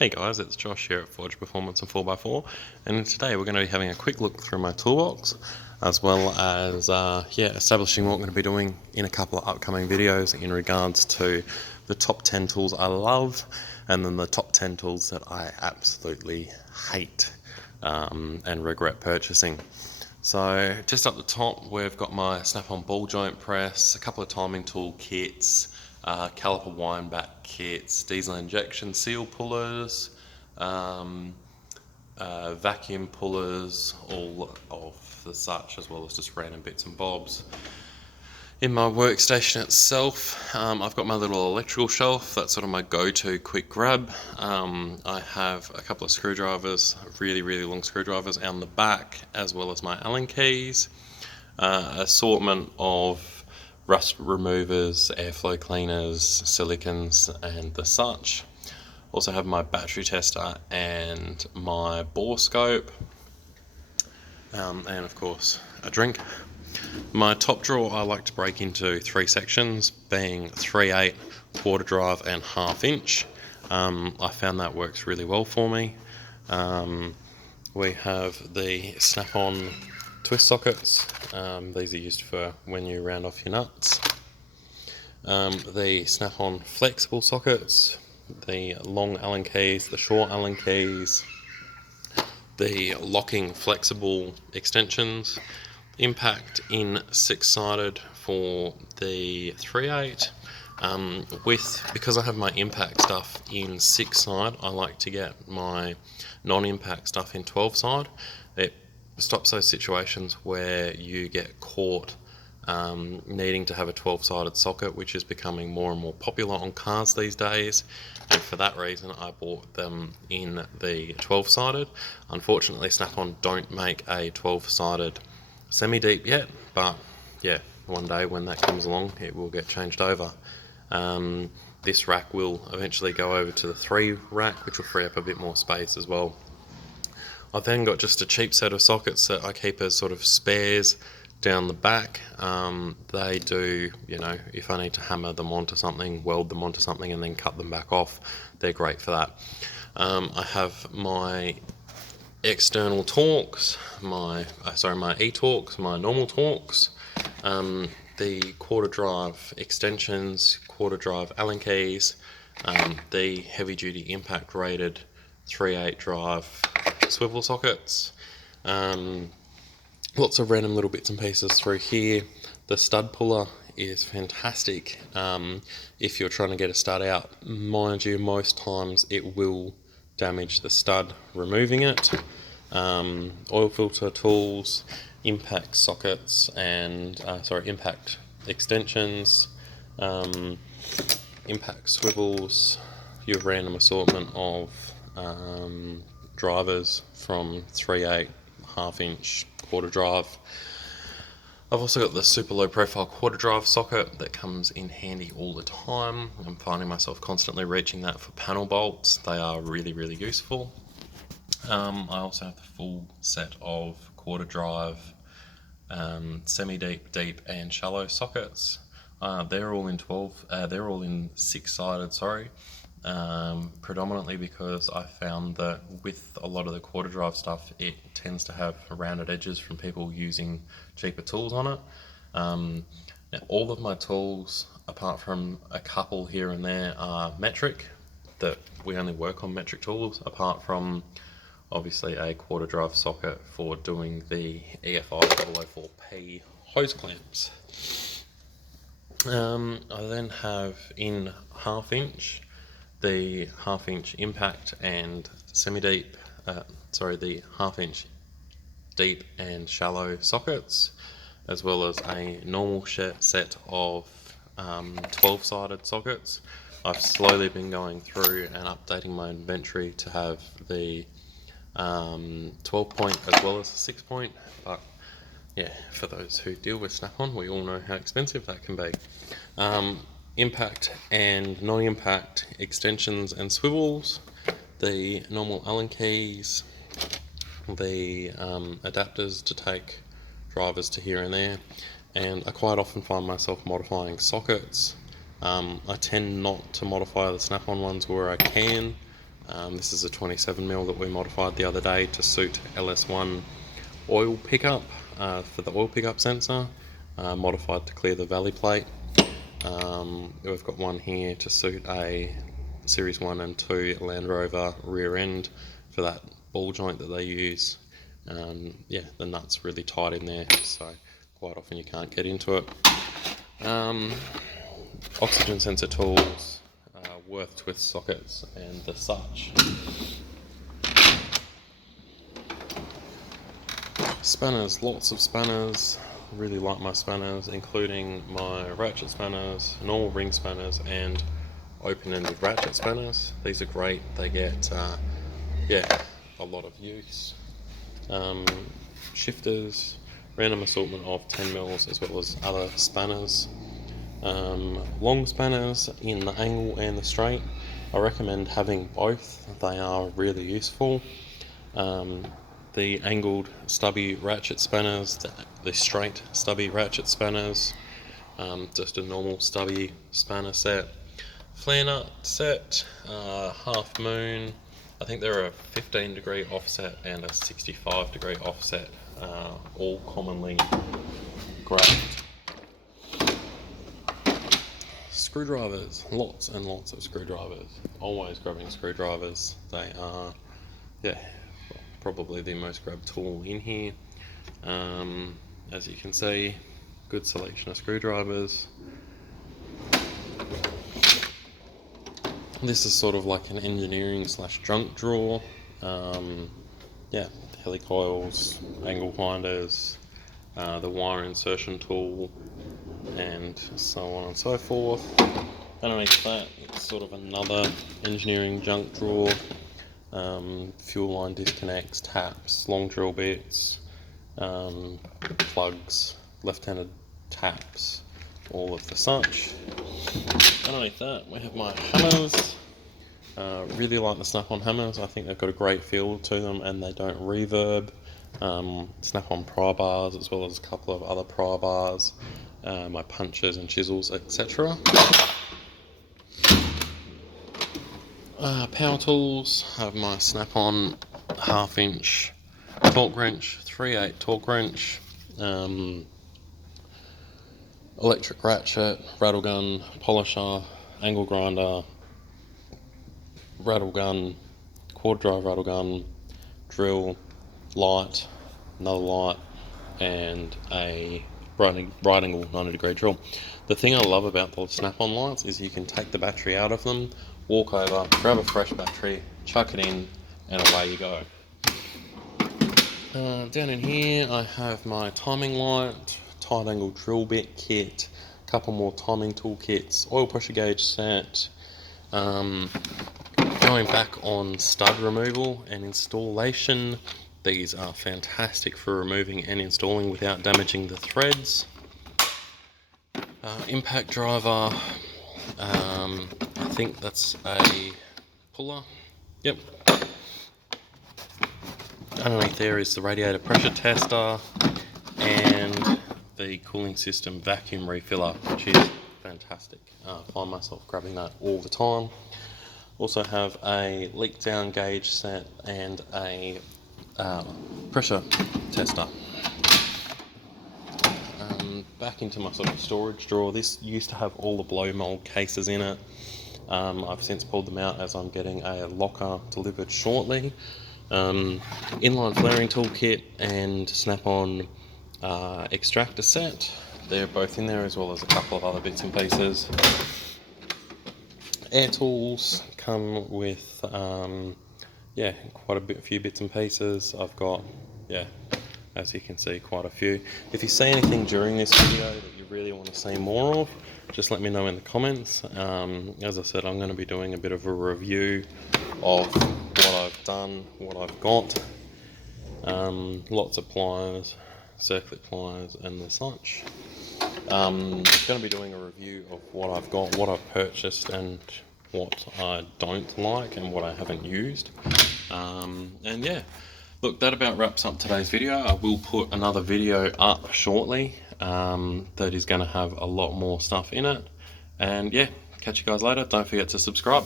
Hey guys, it's Josh here at Forge Performance and 4x4, and today we're going to be having a quick look through my toolbox, as well as establishing what I'm going to be doing in a couple of upcoming videos in regards to the top 10 tools I love, and then the top 10 tools that I absolutely hate and regret purchasing. So just up the top, we've got my snap-on ball joint press, a couple of timing tool kits, caliper wind back kits, diesel injection seal pullers, vacuum pullers, all of the such, as well as just random bits and bobs. In my workstation itself, I've got my little electrical shelf. That's sort of my go-to quick grab. I have a couple of screwdrivers, really long screwdrivers on the back, as well as my Allen keys, assortment of rust removers, airflow cleaners, silicons, and the such. Also have my battery tester and my bore scope, and of course a drink. My top drawer I like to break into three sections, being 3/8, quarter drive, and 1/2 inch. I found that works really well for me. We have the snap-on twist sockets. These are used for when you round off your nuts. The snap-on flexible sockets, the long Allen keys, the short Allen keys, the locking flexible extensions, impact in 6-sided for the 3/8. Because I have my impact stuff in 6-side, I like to get my non-impact stuff in 12-side. It stops those situations where you get caught needing to have a 12-sided socket, which is becoming more and more popular on cars these days, and for that reason I bought them in the 12-sided. Unfortunately, Snap-on don't make a 12-sided semi-deep yet, but yeah, one day when that comes along it will get changed over. This rack will eventually go over to the 3 rack, which will free up a bit more space as well. I've then got just a cheap set of sockets that I keep as sort of spares down the back. They do, if I need to hammer them onto something, weld them onto something, and then cut them back off, they're great for that. I have my external Torx, my e-Torx, my normal Torx, the quarter drive extensions, quarter drive Allen keys, the heavy duty impact rated 3/8 drive swivel sockets, lots of random little bits and pieces through here. The stud puller is fantastic if you're trying to get a stud out. Mind you, most times it will damage the stud removing it. Oil filter tools, impact sockets, and impact extensions, impact swivels, your random assortment of drivers from 3/8, 1/2 inch, quarter drive. I've also got the super low profile quarter drive socket that comes in handy all the time. I'm finding myself constantly reaching that for panel bolts. They are really useful. I also have the full set of quarter drive, semi-deep, deep, and shallow sockets. They're all in 6-sided, predominantly because I found that with a lot of the quarter drive stuff, it tends to have rounded edges from people using cheaper tools on it. Now, all of my tools, apart from a couple here and there, are metric, that we only work on metric tools, apart from obviously a quarter drive socket for doing the EFI 004P hose clamps. I then have in 1/2 inch the 1/2 inch impact and semi-deep, the 1/2 inch deep and shallow sockets, as well as a normal set of 12-sided sockets. I've slowly been going through and updating my inventory to have the 12-point as well as the 6-point, but yeah, for those who deal with Snap-on, we all know how expensive that can be. Impact and non-impact extensions and swivels, the normal Allen keys, the adapters to take drivers to here and there, and I quite often find myself modifying sockets. I tend not to modify the Snap-on ones where I can. This is a 27mm that we modified the other day to suit LS1 oil pickup for the oil pickup sensor, modified to clear the valley plate. We've got one here to suit a Series 1 and 2 Land Rover rear end for that ball joint that they use. Yeah, the nut's really tight in there, so quite often you can't get into it. Oxygen sensor tools, Worth twist sockets and the such. Spanners, lots of spanners. Really like my spanners, including my ratchet spanners, normal ring spanners and open-ended ratchet spanners. These are great. They get a lot of use. Shifters, random assortment of 10mm as well as other spanners. Long spanners in the angle and the straight. I recommend having both. They are really useful. The angled stubby ratchet spanners, the straight stubby ratchet spanners, just a normal stubby spanner set. Flare nut set, half moon. I think there are a 15-degree offset and a 65-degree offset, all commonly grabbed. Screwdrivers, lots and lots of screwdrivers. Always grabbing screwdrivers. They are, probably the most grabbed tool in here. As you can see, good selection of screwdrivers. This is sort of like an engineering / junk drawer. Helicoils, angle finders, the wire insertion tool, and so on and so forth. Underneath that, it's sort of another engineering junk drawer. Fuel line disconnects, taps, long drill bits, plugs, left-handed taps, all of the such. Underneath that we have my hammers. Really like the snap-on hammers. I think they've got a great feel to them and they don't reverb. Snap-on pry bars as well as a couple of other pry bars, my punches and chisels, etc. Power tools, have my snap-on 1/2" torque wrench, 3/8 torque wrench, electric ratchet, rattle gun, polisher, angle grinder, rattle gun, quarter drive rattle gun, drill, light, another light, and a right angle 90-degree drill. The thing I love about the snap-on lights is you can take the battery out of them, walk over, grab a fresh battery, chuck it in, and away you go. Down in here I have my timing light, tight angle drill bit kit, a couple more timing tool kits, oil pressure gauge set. Going back on stud removal and installation, these are fantastic for removing and installing without damaging the threads. Impact driver, I think that's a puller. Yep. Underneath there is the radiator pressure tester and the cooling system vacuum refiller, which is fantastic. I find myself grabbing that all the time. Also have a leak down gauge set and a pressure tester. Back into my sort of storage drawer. This used to have all the blow mold cases in it. I've since pulled them out as I'm getting a locker delivered shortly. Inline flaring toolkit and snap-on extractor set. They're both in there, as well as a couple of other bits and pieces. Air tools come with quite a few bits and pieces. I've got, as you can see, quite a few. If you see anything during this video that you really want to see more of, just let me know in the comments. As I said, I'm going to be doing a bit of a review of what I've done, what I've got. Lots of pliers, circlip pliers and the such. I'm going to be doing a review of what I've got, what I've purchased and what I don't like and what I haven't used. Look, that about wraps up today's video. I will put another video up shortly that is going to have a lot more stuff in it. And catch you guys later. Don't forget to subscribe.